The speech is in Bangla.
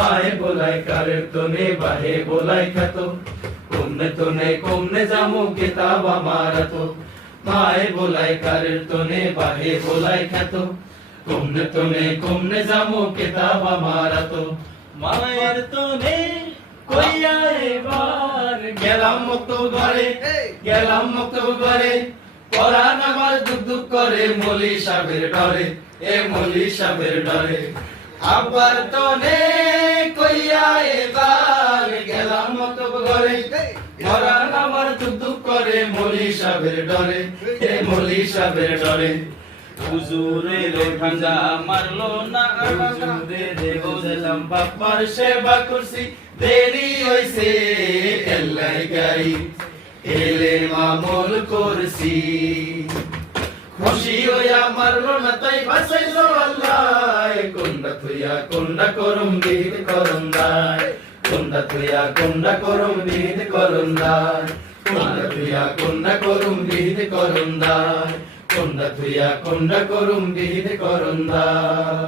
মায়ে বলাই কারের তনে বাহে বলাই খ্যাত কমনে তনে কমনে জামু কিতাব আমার তো মায়ে বলাই কারের তনে বাহে বলাই খ্যাত কমনে তনে কমনে জামু কিতাব আমার তো মায়ের তনে কইয়া এবার গেলাম মুক্ত ঘরে গেলাম মুক্ত ঘরে পরাণ আমার দুঃখ দুঃখ করে মলি সাহেবের ডরে এ মলি সাহেবের ডরে আবার তনে কইয়া এবার গেলাম মুক্ত ঘরে পরাণ আমার দুঃখ দুঃখ করে মলি সাহেবের ডরে এ মলি সাহেবের ডরে হুজুরে রে ভাঙ্গা মারলো না হুজুরে রে বুঝলাম বাপ্পার সেবা করছি দেরি হইছে এল্লাই গাই এলে মামুল করছি খুশি হইয়া মারলো না তাই বাঁচাইলো আল্লাহ কোনটা করুম বিদ করুম দায় কোনটা করুম বিদ করুম দায় কোনটা করুম বিদ করুম দায় কোনটা করুম বিদ করুম দায়